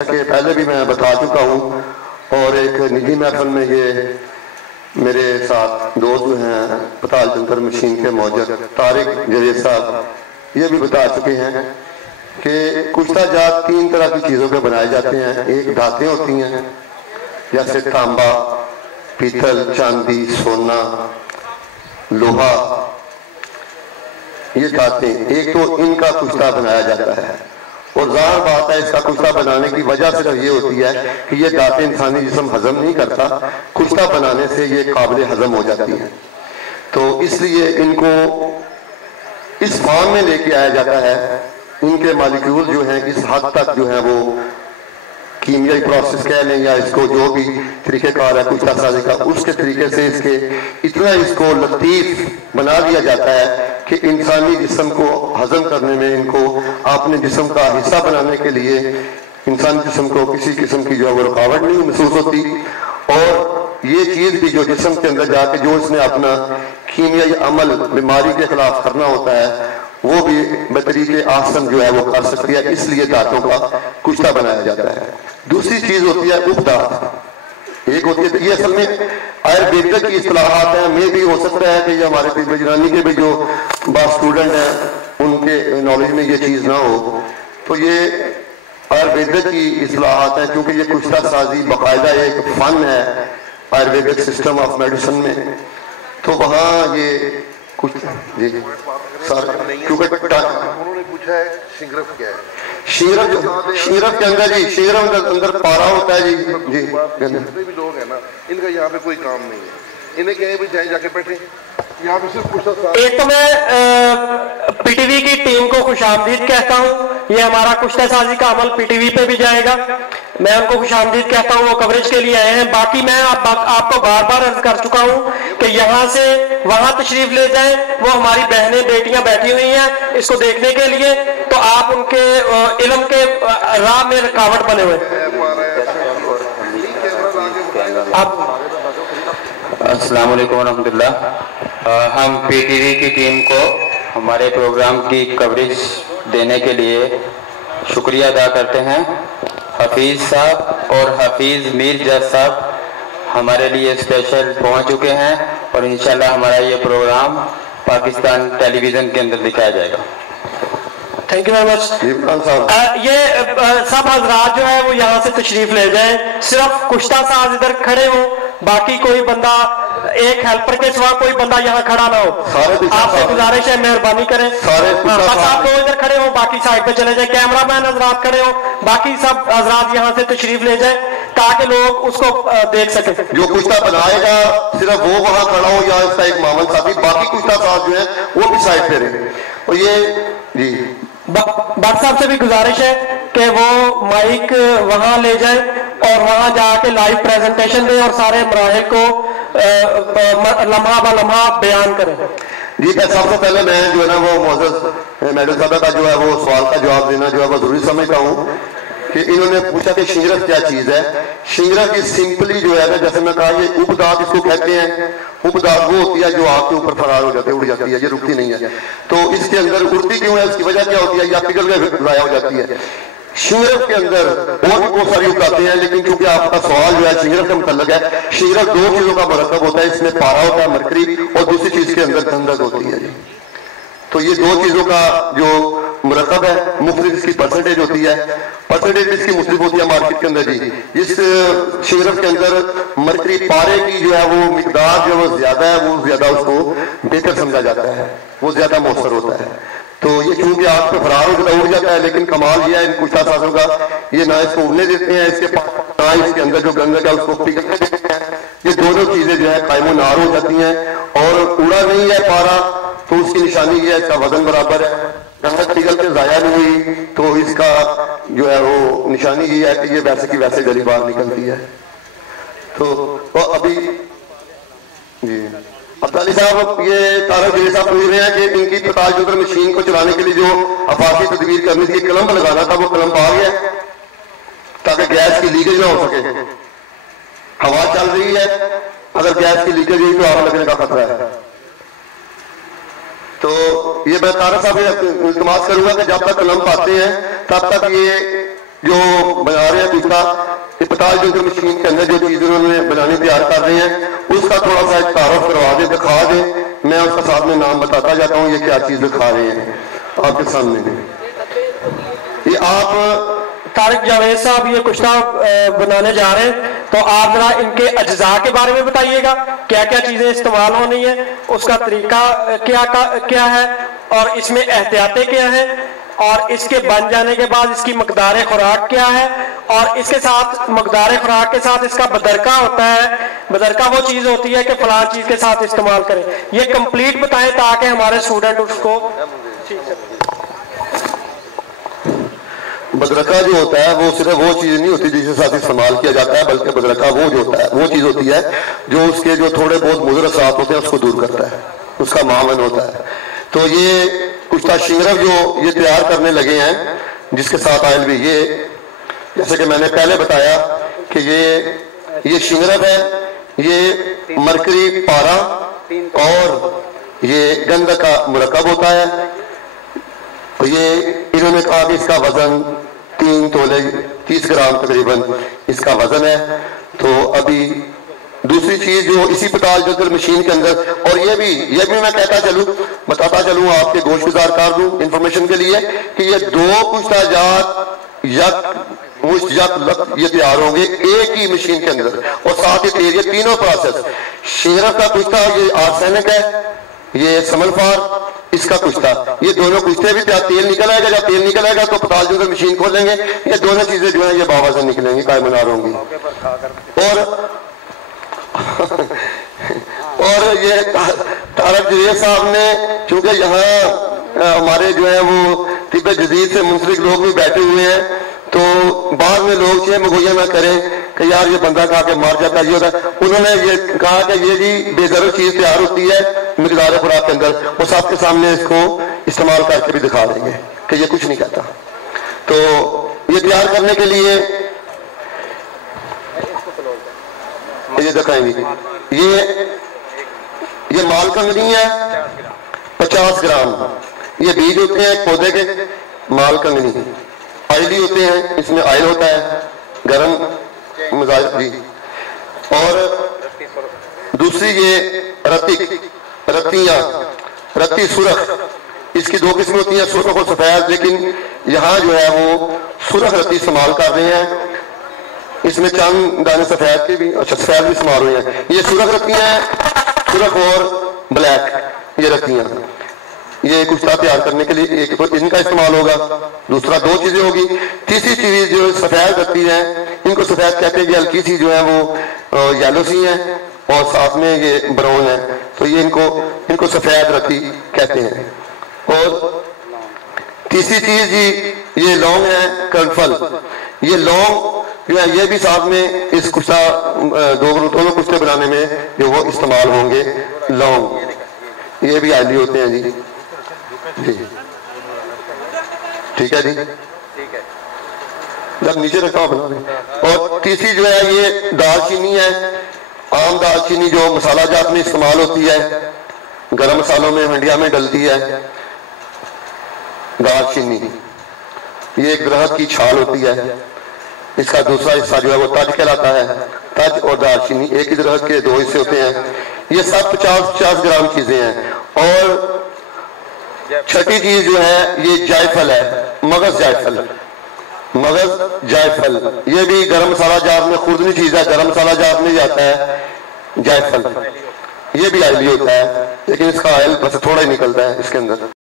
कि पहले भी मैं बता चुका हूँ और एक निजी महफिल में ये मेरे साथ दोस्त हैं पताल जंतर मशीन के मौजूद तारिक जवेद साहब ये भी बता चुके हैं कि कुश्ता जात 3 तरह की चीज़ों पे बनाए जाते हैं। एक धातें होती हैं जैसे तांबा, पीतल, चांदी, सोना, लोहा, ये धातें। एक तो इनका कुश्ता बनाया जाता है और ज़ाहिर बात है इसका कुश्ता बनाने की वजह सिर्फ ये होती है कि ये दातें इंसानी जिस्म हजम नहीं करता, कुश्ता बनाने से ये काबिल हजम हो जाती है। तो इसलिए इनको इस फॉर्म में लेके आया जाता है। इनके मालिक्यूल जो हैं इस हद तक जो है वो कीमियाई प्रोसेस कह लें या इसको जो भी तरीक़ेकार है कुश्ता साजी का, उसके तरीके से इसके इतना इसको लतीफ़ बना दिया जाता है कि इंसानी जिस्म को हजम करने में इनको अपने जिस्म का हिस्सा बनाने के लिए इंसानी जिस्म को किसी किस्म की जो है वो रुकावट नहीं महसूस होती। और ये चीज़ भी जो जिस्म के अंदर जाके जो इसने अपना कीमियाई अमल बीमारी के खिलाफ करना होता है वो भी बतरीके आसन जो है वो कर सकती है, इसलिए दांतों का कुश्ता बनाया जाता है। दूसरी चीज़ होती है उपदांत। एक होती है, ये असल में आयुर्वेदिक की इस्तिलाहात हैं, में भी हो सकता है कि ये हमारे बिजरानी के भी जो बात स्टूडेंट हैं उनके नॉलेज में ये चीज़ ना हो। तो ये आयुर्वेदिक की इस्तिलाहात हैं क्योंकि ये कुश्ता साजी बाकायदा एक फन है आयुर्वेदिक सिस्टम ऑफ मेडिसिन में। तो वहाँ ये कुछ जी सर क्योंकि उन्होंने पूछा है शिंगरफ क्या है। शीरफ के अंदर जी शीरफ के अंदर पारा होता है जी जी। जितने भी लोग हैं ना इनका यहाँ पे कोई काम नहीं है, इन्हें क्या है भाई जाए जाके बैठे यहाँ पे सिर्फ कुश्ता। एक तो मैं पीटीवी की टीम को खुशामदीद कहता हूँ, ये हमारा कुश्ता साजी का अमल पीटीवी पे भी जाएगा, मैं उनको खुशामदीद कहता हूँ, वो कवरेज के लिए आए हैं। बाकी मैं आपको बार बार अर्ज कर चुका हूँ कि यहाँ से वहां तशरीफ ले जाएं, वो हमारी बहनें बेटियां बैठी हुई हैं इसको देखने के लिए, तो आप उनके इल्म के राह में रुकावट बने हुए। अस्सलाम वालेकुम रहमतुल्लाह। हम पीटीवी की टीम को हमारे प्रोग्राम की कवरेज देने के लिए शुक्रिया अदा करते हैं। हफीज़ साहब और हफीज़ मीर जज साहब हमारे लिए स्पेशल पहुंच चुके हैं और इंशाल्लाह हमारा ये प्रोग्राम पाकिस्तान टेलीविज़न के अंदर दिखाया जाएगा। Thank you very much. ये सब हजरात जो है वो यहाँ से तशरीफ ले जाएं, सिर्फ कुश्ता साज इधर खड़े हो, बाकी कोई बंदा एक हेल्पर के सिवा कोई बंदा यहाँ खड़ा ना हो। आपसे गुजारिश है मेहरबानी करें, बस आप लोग इधर खड़े हो, बाकी साइड पे चले जाए, कैमरामैन हजरात खड़े हो, बाकी सब हजरात यहाँ से तशरीफ ले जाए ताकि लोग उसको देख सके। जो कुश्ता बनाएगा सिर्फ वो वहां खड़ा हो या इसका एक मामल साथी, बाकी कुश्ता साथ जो है वो भी साइड पे रहे। और ये जी भट्ट साहब से भी गुजारिश है कि वो माइक वहां ले जाए और वहां जाके लाइव प्रेजेंटेशन दें और सारे मराहिल को लम्हा ब लम्हा बयान करें। जी सबसे पहले मैं जो है ना वो मोअज़्ज़ज़ मैडम साहब का जो है वो सवाल का जवाब देना जो है वो जरूरी समझता हूँ कि इन्होंने पूछा कि शिंगरफ क्या चीज़ है। शिंगरफ की सिंपली जो है ना जैसे मैं कहा ये उपदात इसको कहते हैं। उपदात वो होती है जो आग के ऊपर फरार हो जाती है, उड़ जाती है, ये रुकती नहीं है। तो इसके अंदर उड़ती क्यों है, उसकी वजह क्या होती है, या पिघल के ज़ाया हो जाती है। शिंगरफ के अंदर और भी बहुत सारी उपदातें हैं लेकिन क्योंकि आपका सवाल जो है शिंगरफ के मुतल्लिक़ है, शिंगरफ 2 चीज़ों का मरकब होता है, इसमें पारा होता है मरकरी और दूसरी चीज़ के अंदर गंधक होती है। तो ये 2 चीज़ों का जो मरकब है मुख्तलिफ इसकी परसेंटेज होती है, परसेंटेज इसकी मुख्तलिफ होती है मार्केट के अंदर जी। इस शिंगरफ के अंदर मरकरी पारे की जो है वो मिकदार जो वो ज्यादा है, वो ज्यादा उसको बेहतर समझा जाता है, वो ज्यादा मौसर होता है। तो ये चूंकि आग पे फरार हो उड़ जाता है, लेकिन कमाल ये है इन कुश्ता साजों का, ये ना इसको उड़ने देते हैं, ना इसके अंदर जो गंधक है उसको पिघलने देते हैं। ये दोनों चीजें जो है कायमो नार हो जाती हैं और उड़ा नहीं है पारा तो उसकी निशानी ये है इसका वजन बराबर है, गंधक पिघल के जाया नहीं हुई तो इसका जो है वो निशानी ये है कि ये वैसे की वैसे गली बाहर निकलती है। तो अभी जी अब्दाली साहब ये तारक जवेद साहब पूछ रहे हैं कि इनकी पताल जंतर मशीन को चलाने के लिए जो आफाकी तदबीर करनी थी, कलम लगाना था, वो कलम आ गया ताकि गैस की लीकेज ना हो सके। हवा चल रही है, अगर गैस की लीकेज हुई तो आग लगने का खतरा है। तो ये मैं तारक साहब से इल्तिमास करूंगा कि जब तक कलम पाते हैं तब तक ये जो बना रहे हैं पिस्ता, ये पताल जुगर मशीन के अंदर जो चीज उन्होंने बनानी तैयार कर रहे हैं उसका थोड़ा सा एक तारुफ करवा दे, दिखा दे। मैं उसका साथ में नाम बताता जाता हूँ ये क्या चीज दिखा रहे हैं आपके सामने। ये आप तारिक जावेद साहब ये कुश्ता बनाने जा रहे हैं, तो आप जरा इनके अज्जा के बारे में बताइएगा, क्या क्या चीजें इस्तेमाल होनी है, उसका तरीका क्या है और इसमें एहतियातें क्या है, और इसके बन जाने के बाद इसकी मकदार खुराक क्या है, और इसके साथ मकदार खुराक के साथ इसका बदरका होता है। बदरका वो चीज होती है कि फलां चीज के साथ इस्तेमाल करें। ये कंप्लीट बताएं ताकि हमारे स्टूडेंट उसको बदरका जो होता है वो सिर्फ वो चीज नहीं होती जिसके साथ इस्तेमाल किया जाता है, बल्कि बदरका वो जो होता है वो चीज होती है जो उसके जो थोड़े बहुत मुज़र असरात होते हैं उसको दूर करता है, उसका मामन होता है। तो ये कुश्ता शिंगरफ जो ये तैयार करने लगे हैं जिसके साथ आयल भी, ये जैसे कि मैंने पहले बताया कि ये शिंगरफ है, ये मरकरी पारा और ये गंधक का मुरक्कब होता है। तो ये इन्होंने कहा कि इसका वजन 3 तोले 30 ग्राम तकरीबन इसका वजन है। तो अभी दूसरी चीज जो इसी पताल जुगर मशीन के अंदर, और ये भी मैं कहता चलूं, बताता चलूं आपके गोश गुजार कर दूं इंफॉर्मेशन के लिए कि ये 2 कुश्ता जात ये तैयार होंगे एक ही मशीन के अंदर, और साथ ही ये तीनों प्रोसेस, शिंगरफ का कुश्ता ये आर्सेनिक है, ये समलफार इसका कुश्ता, ये दोनों कुश्ते भी तेल निकल आएगा। जब तेल निकल आएगा तो पताल जुगर मशीन खोलेंगे, ये दोनों चीजें जो है ये बावजन निकलेंगी, काय बना होंगी। और ये तारिक जावेद साहब ने, चूंकि यहाँ हमारे जो है वो तिब्बत जदीद से मुंसलिक लोग भी बैठे हुए हैं, तो बाद में लोग ये मगोया ना करें कि यार ये बंदा खा के मार जाता है, ये होता। उन्होंने ये कहा कि ये जी बेजरूर चीज तैयार होती है मिकदार खुराक के अंदर, वो सबके सामने इसको इस्तेमाल करके भी दिखा देंगे कि ये कुछ नहीं कहता। तो ये तैयार करने के लिए ये दिखाएंगे, ये माल कंगनी है 50 ग्राम, ये बीज होते हैं पौधे के, माल कंगनी आयली होते हैं, इसमें आयल होता है गर्म मजाजी। और दूसरी ये रत्ती सुरख, इसकी 2 किस्में होती हैं, सुरख और सफेद, लेकिन यहाँ जो है वो सुरख रत्ती इस्तेमाल कर रहे हैं। इसमें चंद दाने सफेद के भी, अच्छा सफेद भी इस्तेमाल हुए हैं। ये सुरख रत्तियां हैं, सुरख और ब्लैक ये रत्तियां, ये कुश्ता तैयार करने के लिए एक इनका इस्तेमाल होगा। दूसरा 2 चीजें होगी। तीसरी चीज जो सफेद रत्ती है, इनको सफेद कहते हैं, हल्की सी जो है वो येलो सी है और साथ में ये ब्राउन है, तो ये इनको सफेद रत्ती कहते हैं। और तीसरी चीज ये लौंग है, कर्नफल, ये लौंग जो है ये भी साथ में इस कुश्ता दोनों कुश्ते बनाने में जो वो इस्तेमाल होंगे। लौंग ये भी आयली होते हैं जी, ठीक है जी, जब नीचे रखा बना दें। और तीसरी जो है ये दालचीनी है, आम दालचीनी जो मसाला जात में इस्तेमाल होती है, गरम मसालों में हंडिया में डलती है। दालचीनी ये एक दरख्त की छाल होती है, इसका दूसरा हिस्सा जो है वो तज कहलाता है। तज और दालचीनी एक ही दरख्त के 2 हिस्से होते हैं। ये सब 50 ग्राम चीजें हैं। और छठी चीज जो है ये जायफल है, मगज जायफल, ये भी गरम मसाला जात में खुर्दनी चीज है, गरम मसाला जात में जाता है जायफल, ये भी आयली होता है, लेकिन इसका ऑयल बस थोड़ा ही निकलता है इसके अंदर।